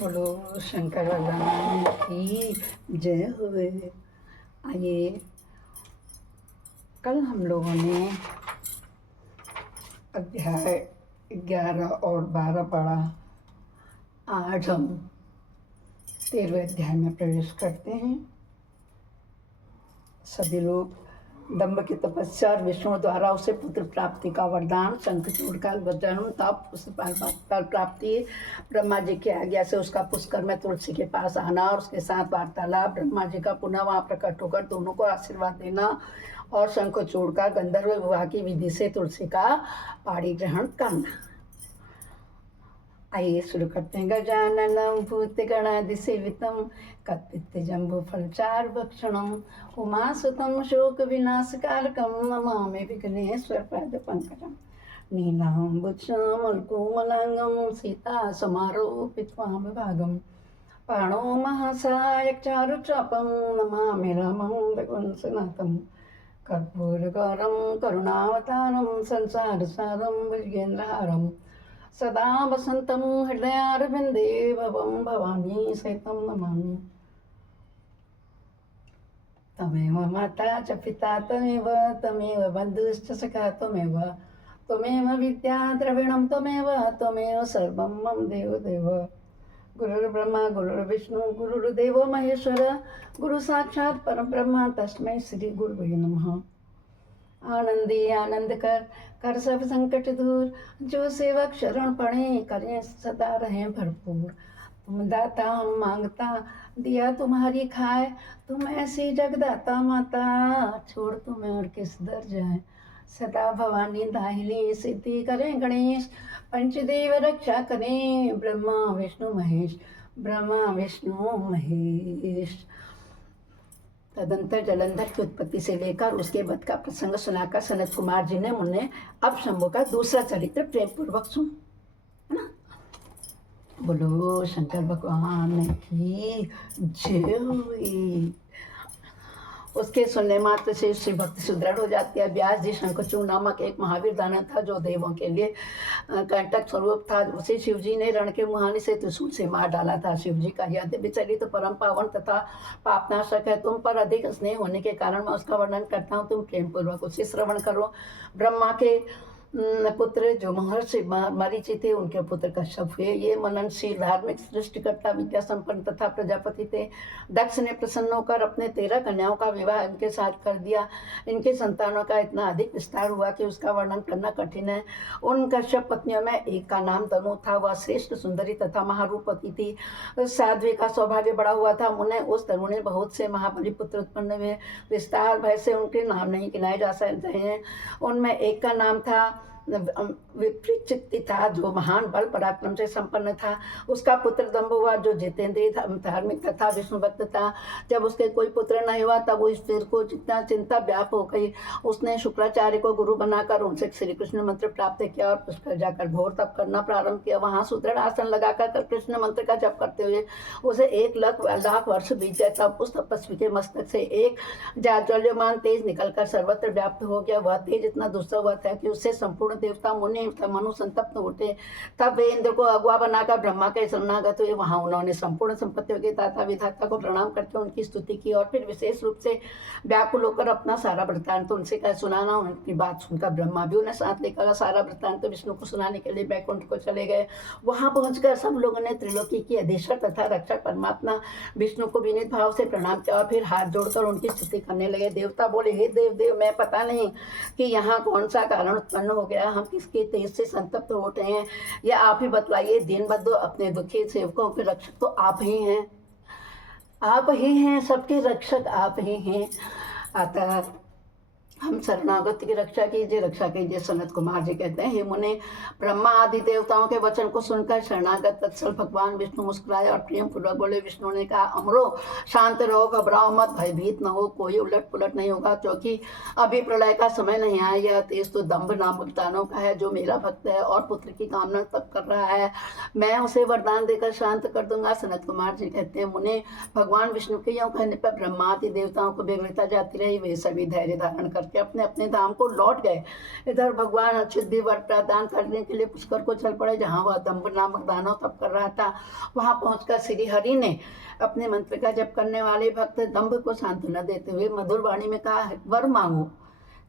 बोलो शंकर भगवान की जय होवे। आइए, कल हम लोगों ने अध्याय 11 और 12 पढ़ा। आज हम 13वें अध्याय में प्रवेश करते हैं। सभी लोग दम्भ की तपस्या और विष्णु द्वारा उसे पुत्र प्राप्ति का वरदान, शंखचूड़ का वचन, तप, उसे फल प्राप्ति, ब्रह्मा जी की आज्ञा से उसका पुष्कर में तुलसी के पास आना और उसके साथ वार्तालाप, ब्रह्मा जी का पुनः वहाँ प्रकट होकर दोनों को आशीर्वाद देना और शंखचूड़ का गंधर्व विवाह की विधि से तुलसी का पाणी ग्रहण करना। आइए शुरू करते हैं। गजाननं भूतगणाधिसेवितं कत्पित्तजम्बूफलचारुभक्षणम् उमासुतं शोकविनाशकारकं नमामि विघ्नेश्वरपादपङ्कजं। नीलाम्बुजश्यामलकोमलाङ्गं सीतासमारोपित्वामभागं पाणौ महासायकचारुचापं नमामि रामं भगवन्सनाथं। कर्पूरगौरं करुणावतारं संसारसारं भुजगेन्द्रहारं सदा वसन्तं हृदयारविन्दे भवं भवानी सहितं नमामि। त्वमेव माता च पिता त्वमेव बन्धुश्च सखा त्वमेव विद्या द्रविणं त्वमेव सर्वं मम देवदेव। गुरुर्ब्रह्मा गुरुर्विष्णु गुरुर्देवो महेश्वर गुरुसाक्षात् परब्रह्म तस्मै श्री गुरुवे नमः। आनंदी आनंद कर सब संकट दूर, जो सेवक शरण पड़े करें सदा रहें भरपूर। तुम दाता हम मांगता दिया तुम्हारी खाए, तुम ऐसी जगदाता माता छोड़ तुम्हें और किस दर जाए। सदा भवानी दाहिनी सिद्धि करें गणेश, पंचदेव रक्षा करें ब्रह्मा विष्णु महेश। तदंतर जलंधर की उत्पत्ति से लेकर उसके वध का प्रसंग सुनाकर सनत कुमार जी ने मुन्ने अब शंभु का दूसरा चरित्र प्रेम पूर्वक सुन, है ना। बोलो शंकर भगवान की जय हुई। उसके सुनने मात्र से श्री भक्ति सुदृढ़ हो जाती है। व्यास जी शंखचूड़ नामक एक महावीर दानव था जो देवों के लिए कंटक स्वरूप था। उसे शिव जी ने रण के मुहाने से त्रिशूल से मार डाला था। शिव जी का यह दिव्य चरित्र परम पावन तथा पापनाशक है। तुम पर अधिक स्नेह होने के कारण मैं उसका वर्णन करता हूँ, तुम प्रेम पूर्वक उसे श्रवण करो। ब्रह्मा के पुत्र जो महर्षि मरीचि थे, उनके पुत्र कश्यप हुए। ये मननशील धार्मिक सृष्टिकर्ता विद्या संपन्न तथा प्रजापति थे। दक्ष ने प्रसन्न होकर अपने 13 कन्याओं का विवाह इनके साथ कर दिया। इनके संतानों का इतना अधिक विस्तार हुआ कि उसका वर्णन करना कठिन है। उन कश्यप पत्नियों में एक का नाम तनु था। वह श्रेष्ठ सुंदरी तथा महारूपवती थी। साध्वी का सौभाग्य बड़ा हुआ था। उन्हें उस तनु ने बहुत से महाबली पुत्र उत्पन्न हुए। विस्तार भय से उनके नाम नहीं गिनाए जा सकते हैं। उनमें एक का नाम था विपरीत था, जो महान बल पराक्रम से संपन्न था। उसका पुत्र दंभ हुआ, जो जितेंद्रिय धार्मिक तथा विष्णु भक्त था। जब उसके कोई पुत्र नहीं हुआ तब उस वीर को जितना चिंता व्याप हो गई। उसने शुक्राचार्य को गुरु बनाकर उनसे श्री कृष्ण मंत्र प्राप्त किया और पुष्कर जाकर घोर तप करना प्रारंभ किया। वहाँ सुदृढ़ आसन लगाकर कृष्ण मंत्र का जप करते हुए उसे 1 लाख वर्ष बीत गए। तब उस तपस्वी के मस्तक से एक जाज्वल्यमान तेज निकलकर सर्वत्र व्याप्त हो गया। वह तेज इतना दुस्सह हुआ था कि उससे संपूर्ण देवता मुनि मनु संतप्त उठे। तब वे इंद्र को अगुआ बनाकर ब्रह्मा के शरणागत हुए। वहां उन्होंने संपूर्ण संपत्तियों के दाता विधाता को प्रणाम करके उनकी स्तुति की और फिर विशेष रूप से व्याकुल होकर अपना सारा वृत्तांत उनसे कह सुनाना। उनकी बात सुनकर ब्रह्मा भी उन्हें साथ लेकर सारा वृत्तांत विष्णु को सुनाने के लिए बैकुंठ को चले गए। वहां पहुंचकर सब लोगों ने त्रिलोकी की अधीश्वर तथा रक्षक परमात्मा विष्णु को विनीत भाव से प्रणाम किया और फिर हाथ जोड़कर उनकी स्तुति करने लगे। देवता बोले, हे देव, मैं पता नहीं कि यहाँ कौन सा कारण उत्पन्न हो गया, हम किसके तेज से संतप्त हो उठे हैं, यह आप ही बतलाइए। दीनबंधु अपने दुखी सेवकों के रक्षक तो आप ही हैं, सबके रक्षक आप ही हैं। अतः हम शरणागत की रक्षा कीजिए। सनत कुमार जी कहते हैं, हे मुने, ब्रह्मा आदि देवताओं के वचन को सुनकर शरणागत तत्सल भगवान विष्णु मुस्कुराए और प्रेम पूर्वक बोले। विष्णु ने कहा, अमरो शांत रहो, घबराओ मत, भयभीत न हो, कोई उलट पुलट नहीं होगा, क्योंकि अभी प्रलय का समय नहीं आया। यह तेज तो दंभ नामक दानव का है, जो मेरा भक्त है और पुत्र की कामना तब कर रहा है। मैं उसे वरदान देकर शांत कर दूंगा। सनत कुमार जी कहते हैं, मुने, भगवान विष्णु के यूँ कहने पर ब्रह्मा आदि देवताओं को व्यग्रता जाती रही। वे सभी धैर्य धारण कर करके अपने अपने धाम को लौट गए। इधर भगवान अच्युत भी वर प्रदान करने के लिए पुष्कर को चल पड़े, जहाँ वह दंभ नामक दानव तप कर रहा था। वहाँ पहुंचकर श्री हरि ने अपने मंत्र का जप करने वाले भक्त दंभ को सांत्वना देते हुए मधुर वाणी में कहा, वर मांगो।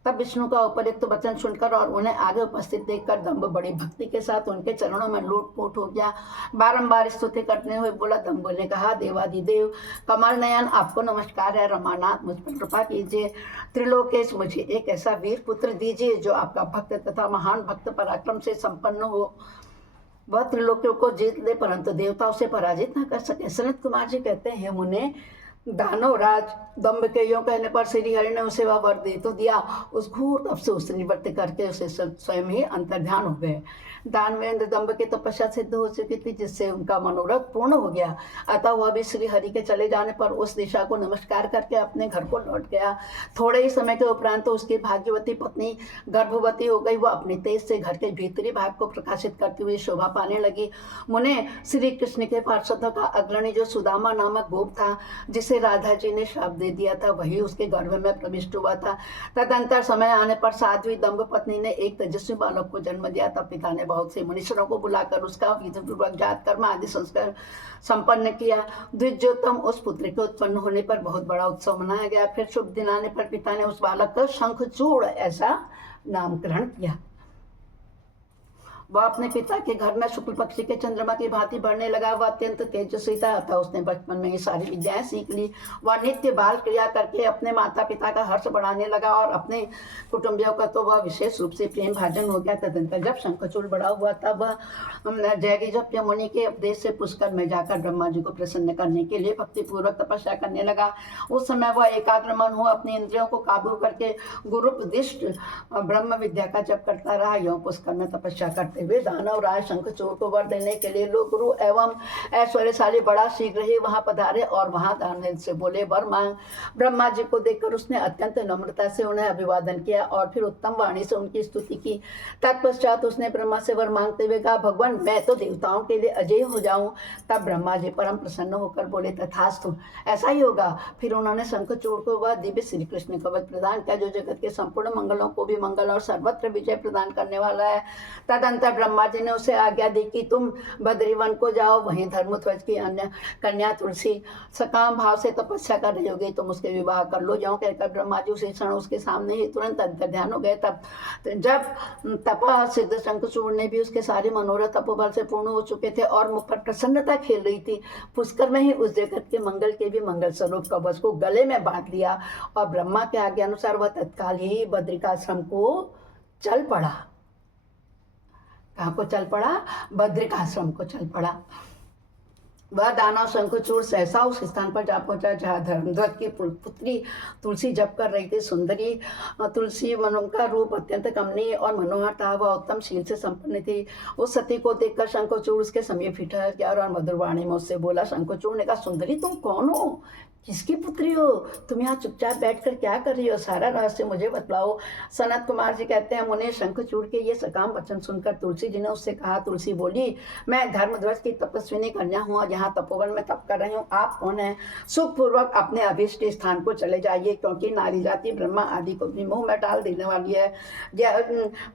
तब विष्णु का उपयुक्त वचन सुनकर और उन्हें आगे उपस्थित देखकर दंभ बड़ी भक्ति के साथ उनके चरणों में लूटपूट हो गया। बारंबार स्तुति करते हुए बोला। दंभ ने कहा, देवादिदेव कमल नयन, आपको नमस्कार है। रमानाथ, मुझ पर कृपा कीजिए। त्रिलोकेश, मुझे एक ऐसा वीर पुत्र दीजिए जो आपका भक्त तथा महान भक्त पराक्रम से संपन्न हो। वह त्रिलोकियों को जीत ले परंतु देवता उसे पराजित न कर सके। सनत कुमार जी कहते हैं, मुने दानव राज दंभ के यों कहने पर श्री हरि ने उसे वह वर दे तो दिया। उस घूर तप से उस निवृत्त करके उसे स्वयं ही अंतर्ध्यान हो गए। दानवेंद्र दंभ की तपस्या सिद्ध हो चुकी थी, जिससे उनका मनोरथ पूर्ण हो गया। अतः वह भी श्री हरि के चले जाने पर उस दिशा को नमस्कार करके अपने घर को लौट गया। थोड़े ही समय के उपरांत तो उसकी भाग्यवती पत्नी गर्भवती हो गई। वह अपने तेज से घर के भीतरी भाग को प्रकाशित करती हुई शोभा पाने लगी। मुने, श्री कृष्ण के पार्षदों का अग्रणी जो सुदामा नामक गोप था, जिसे राधा जी ने श्राप दे दिया था, वही उसके गर्भ में प्रविष्ट हुआ था। तदंतर समय आने पर साध्वी दंभ पत्नी ने एक तेजस्वी बालक को जन्म दिया। तब पिता ने बहुत से मुनीश्वरों को बुलाकर उसका विधिपूर्वक जात कर्म आदि संस्कार संपन्न किया। द्विजोत्तम उस पुत्र के उत्पन्न होने पर बहुत बड़ा उत्सव मनाया गया। फिर शुभ दिन आने पर पिता ने उस बालक का शंखचूड़ ऐसा नामकरण किया। वह अपने पिता के घर में शुक्ल पक्षी के चंद्रमा की भांति बढ़ने लगा। वह अत्यंत तेजस्वी था, अतः उसने बचपन में ये सारी विद्याएं सीख ली। वह नित्य बाल क्रिया करके अपने माता पिता का हर्ष बढ़ाने लगा और अपने कुटुंबियों का तो वह विशेष रूप से प्रेम भाजन हो गया। तदंतर जब शंखचूड़ बड़ा हुआ तब वह जयगिजप्य मुनि के उपदेश से पुष्कर में जाकर ब्रह्मा जी को प्रसन्न करने के लिए भक्तिपूर्वक तपस्या करने लगा। उस समय वह एकाग्र मन हो अपने इंद्रियों को काबू करके गुरुपदिष्ट ब्रह्म विद्या का जप करता रहा। यह पुष्कर में तपस्या करते वे दानव राज शंखचूड़ को वर देने के लिए लोग गुरु एवं ऐश्वर्यशाली बड़ा शीघ्र ही वहां पधारे और वहां दानव से बोले, वर मांग। ब्रह्मा जी को देखकर उसने अत्यंत नम्रता से उन्हें अभिवादन किया और फिर उत्तम वाणी से उनकी स्तुति की। तत्पश्चात उसने ब्रह्मा से वर मांगते हुए कहा, भगवान मैं तो देवताओं के लिए अजय हो जाऊं। तब ब्रह्मा जी परम प्रसन्न होकर बोले, तथास्तु, ऐसा ही होगा। फिर उन्होंने शंखचूड़ को वह दिव्य श्री कृष्ण कवच प्रदान किया, जो जगत के संपूर्ण मंगलों को भी मंगल और सर्वत्र विजय प्रदान करने वाला है। तदंतर ब्रह्मा जी ने उसे आज्ञा दी कि तुम बद्रीवन को जाओ, वहीं धर्मध्वज की अन्य कन्या तुलसी सकाम भाव से तपस्या कर रही होगी, तुम उसके विवाह कर लो। जाओ कहकर ब्रह्मा जी उसी क्षण उसके सामने ही तुरंत अंतर्ध्यान हो गए। तब जब तपा सिद्ध शंखचूड़ ने भी उसके सारे मनोरथ तपोबल से पूर्ण हो चुके थे और मुख पर प्रसन्नता खेल रही थी, पुष्कर में ही उस जगत के मंगल के भी मंगल स्वरूप कवच को गले में बांध लिया और ब्रह्मा के आज्ञा अनुसार वह तत्काल ही बद्रिकाश्रम को चल पड़ा। कहाँ को चल पड़ा? बद्रिकाश्रम को चल पड़ा। वह दानव शंखचूड़ सहसा उस स्थान पर जा पहुंचा जहाँ धर्मध्वज की पुत्री तुलसी जप कर रही थी। सुंदरी तुलसी मनु का रूप अत्यंत कमनीय और मनोहर था। वह उत्तम शील से संपन्न थी। उस सती को देखकर शंखचूड़ उसके समीप ही ठहर गया और मधुर वाणी में उससे बोला। शंखचूड़ ने कहा, सुंदरी तुम कौन हो? किसकी पुत्री हो? तुम यहाँ चुपचाप बैठकर क्या कर रही हो? सारा रहस्य मुझे बतलाओ। सनत कुमार जी कहते हैं, मुने शंखचूड़ के ये सकाम वचन सुनकर तुलसी जी ने उससे कहा। तुलसी बोली, मैं धर्मध्वज की तपस्विनी कन्या हूँ और यहाँ तपोवन में तप कर रही हूँ। आप कौन हैं? सुखपूर्वक अपने अभीष्ट स्थान को चले जाइए, क्योंकि नारी जाति ब्रह्मा आदि को अपनी मुँह में डाल देने वाली है।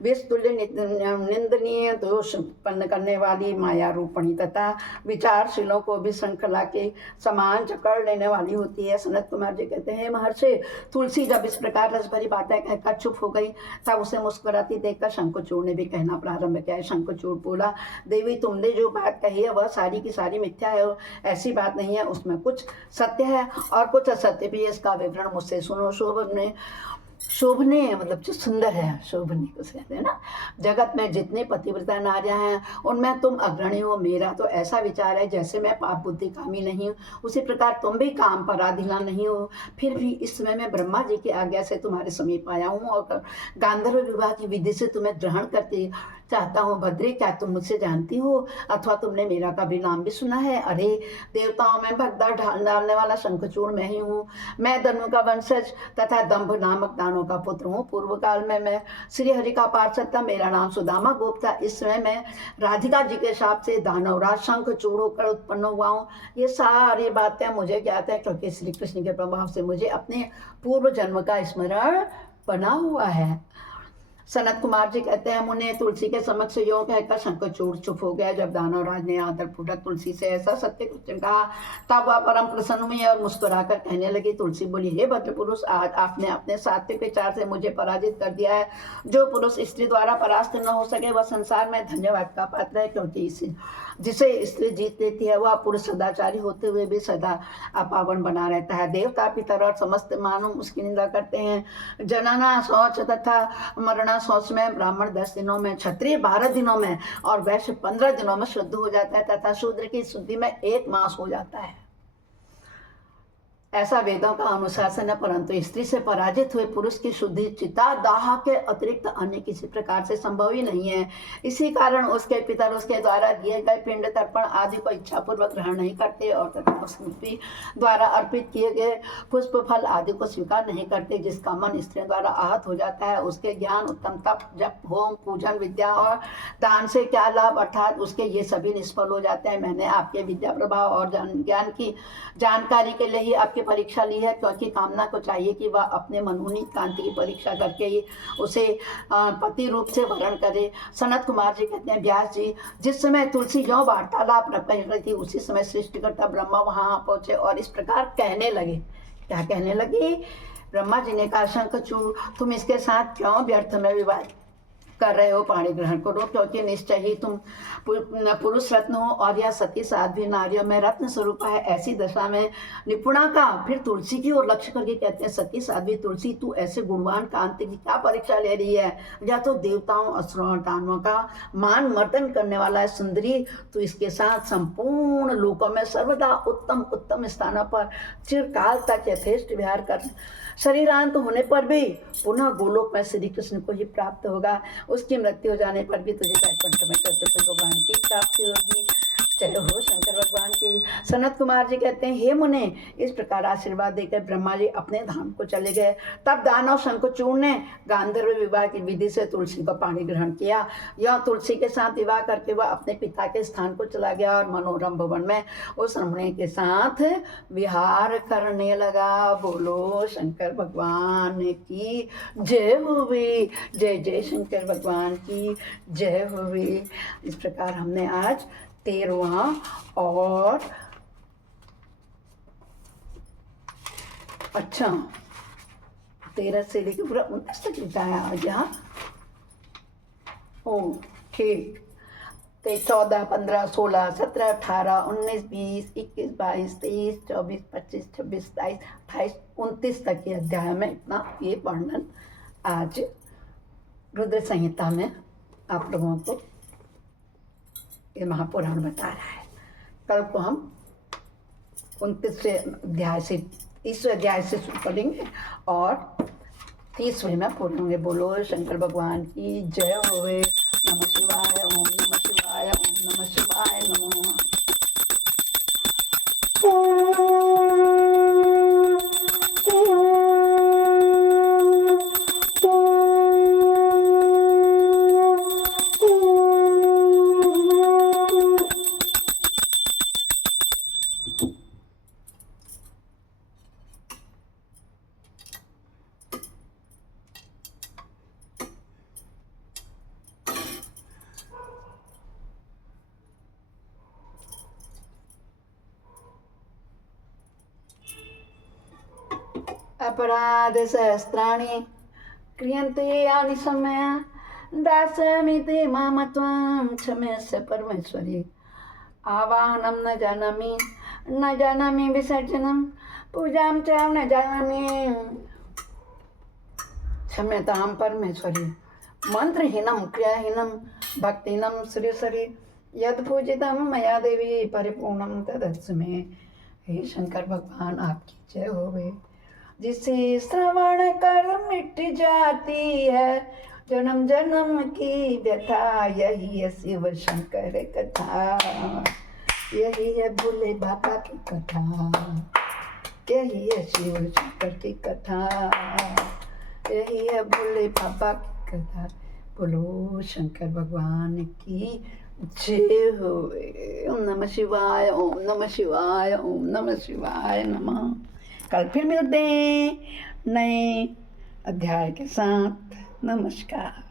विस्तुल्य निंदनीय दोष उत्पन्न करने वाली माया रूपणी तथा विचारशीलों को भी श्रृंखला के समान जकड़ लेने वाली होती है। सनत कुमार जी कहते हैं, महर्षि तुलसी जब इस प्रकार रस भरी बातें कहकर चुप हो गई, तब उसे मुस्कुराती देखकर शंखचूड़ ने भी कहना प्रारंभ किया। शंखचूड़ बोला, देवी तुमने जो बात कही है वह सारी की सारी मिथ्या है। ऐसी बात नहीं है, उसमें कुछ सत्य है और कुछ असत्य भी है। इसका विवरण मुझसे सुनो। शोभने मतलब जो सुंदर है, शोभने को कहते हैं ना। जगत में जितने पतिव्रता नारियां हैं उनमें तुम अग्रणी हो। मेरा तो ऐसा विचार है, जैसे मैं पाप बुद्धि कामी नहीं हूँ, उसी प्रकार तुम भी काम पराधीना नहीं हो। फिर भी इस समय मैं ब्रह्मा जी की आज्ञा से तुम्हारे समीप आया हूँ और गांधर्व विवाह की विधि से तुम्हें ग्रहण करते चाहता हूँ। भद्रे, क्या तुम मुझसे जानती हो अथवा तुमने मेरा कभी नाम भी सुना है? अरे देवताओं में भगदड़ डालने वाला शंखचूड़ मैं ही हूँ। मैं धनु का वंशज तथा दंभ नामक दानों का पुत्र हूँ। पूर्व काल में मैं श्री हरि का पार्षद था। मेरा नाम सुदामा गोप था। इस समय मैं राधिका जी के शाप से दानवराज शंखचूड़ होकर उत्पन्न हुआ हूँ। ये सारी बातें मुझे ज्ञात है, क्योंकि श्री कृष्ण के प्रभाव से मुझे अपने पूर्व जन्म का स्मरण बना हुआ है। सनत कुमार जी कहते हैं, मुने तुलसी के समक्ष यों कहकर शंखचूड़ चुप हो गया। जब दानवराज ने आदरपूर्वक तुलसी से ऐसा सत्य कुछ कहा, तब वह परम प्रसन्न हुई और मुस्कुराकर कहने लगी। तुलसी बोली, हे भद्र पुरुष, आज आपने अपने सात्विक विचार से मुझे पराजित कर दिया है। जो पुरुष स्त्री द्वारा परास्त न हो सके वह संसार में धन्यवाद का पात्र है, क्योंकि जिसे स्त्री जीत लेती है वह पुरुष सदाचारी होते हुए भी सदा अपावन बना रहता है। देवता पितर और समस्त मानव उसकी निंदा करते हैं। जनना शौच तथा मरना शौच में ब्राह्मण 10 दिनों में, क्षत्रिय 12 दिनों में और वैश्य 15 दिनों में शुद्ध हो जाता है तथा शूद्र की शुद्धि में 1 मास हो जाता है। ऐसा वेदों का अनुशासन है, परंतु स्त्री से पराजित हुए पुरुष की शुद्धि चिता दाह के अतिरिक्त अन्य किसी प्रकार से संभव ही नहीं है। इसी कारण उसके पितर उसके द्वारा दिए गए पिंड तर्पण आदि को इच्छापूर्वक ग्रहण नहीं करते और तथा उसके द्वारा अर्पित किए गए पुष्प फल आदि को स्वीकार नहीं करते। जिसका मन स्त्रियों द्वारा आहत हो जाता है उसके ज्ञान, उत्तम तप, जप, होम, पूजन, विद्या और दान से क्या लाभ, अर्थात उसके ये सभी निष्फल हो जाते हैं। मैंने आपके विद्या प्रभाव और ज्ञान की जानकारी के लिए ही आपकी परीक्षा ली है, क्योंकि कामना को चाहिए कि वह अपने मनोनीत कांति की परीक्षा करके ही उसे पति रूप से वर्ण करे। सनत कुमार जी कहते हैं, व्यास जी, जिस समय तुलसी यों वार्तालाप कर रही थी उसी समय सृष्टिकर्ता ब्रह्मा वहां पहुंचे और इस प्रकार कहने लगे। क्या कहने लगे? ब्रह्मा जी ने कहा, शंखचूड़, तुम इसके साथ क्यों व्यर्थ में विवाद कर रहे हो? पाणी ग्रहण करो, क्योंकि निश्चय ही तुम पुरुष रत्न हो और यह सती साध्वी नारियों में रत्न स्वरूप है। ऐसी दशा में निपुणा का फिर तुलसी की ओर लक्ष्य करके कहते हैं, सती साध्वी तुलसी, तू ऐसे गुणवान कांति की क्या परीक्षा ले रही है? या तो देवताओं, असुरों और दानवों का मान मर्दन करने वाला है। सुंदरी, तू इसके साथ संपूर्ण लोकों में सर्वदा उत्तम उत्तम स्थानों पर चिरकाल तक यथेष्ट विहार कर शरीरांत होने पर भी पुनः गोलोक में श्री कृष्ण को ही प्राप्त होगा। उसकी मृत्यु हो जाने पर भी तुझे वैकुंठ में चतुर्थ भगवान की प्राप्ति होगी। जय हो शंकर भगवान की। सनत कुमार जी कहते हैं, हे मुने, इस प्रकार आशीर्वाद देकर ब्रह्मा जी अपने धाम को चले गए। तब दानव शंखचूड़ ने गांधर्व विवाह की विधि से तुलसी को पाणी ग्रहण किया। यह तुलसी के साथ विवाह करके वह अपने पिता के स्थान को चला गया और मनोरम भवन में उस रमणी के साथ विहार करने लगा। बोलो शंकर भगवान की जय हुई। जय जय शंकर भगवान की जय हुई। इस प्रकार हमने आज 13वां और 13 से लेकर पूरा 19 तक लिखा है आज यहाँ। ओ ठीक, 14, 15, 16, 17, 18, 19, 20, 21, 22, 23, 24, 25, 26, 27, 28, 29 तक के अध्याय में इतना ये वर्णन आज रुद्र संहिता में आप लोगों को ये महापुराण बता रहा है। कल को हम 29वें अध्याय से 30वें अध्याय से शुरू करेंगे और 30वें में पूर्ण होंगे। बोलो शंकर भगवान की जय होवे। नमः शिवाय, ओम नमः शिवाय, ओम नमः शिवाय नमः। अपराध सहस्राणि क्रियन्ते यानि समया दास्यामिते माम त्वां क्षमस्व परमेश्वरी। आवाहनं न जानामि विसर्जनं पूजां च न जानामि क्षम्यतां परमेश्वरी। मंत्रहीनं क्रियाहीनं भक्तिहीनं श्रीश्वरी यद पूजितं मया देवी परिपूर्णं तदस्तु मे। हे शंकर भगवान आपकी जय होवे। जिसे श्रवण कर मिट जाती है जन्म जन्म की व्यथा, यही है शिव शंकर कथा, यही है भोले बाबा की कथा, यही है शिव शंकर की कथा, यही है भोले बाबा की कथा। बोलो शंकर भगवान की जय हो। ओम नमः शिवाय, ओम नमः शिवाय, ओम नमः शिवाय नमः। कल फिर मिलते हैं नए अध्याय के साथ नमस्कार।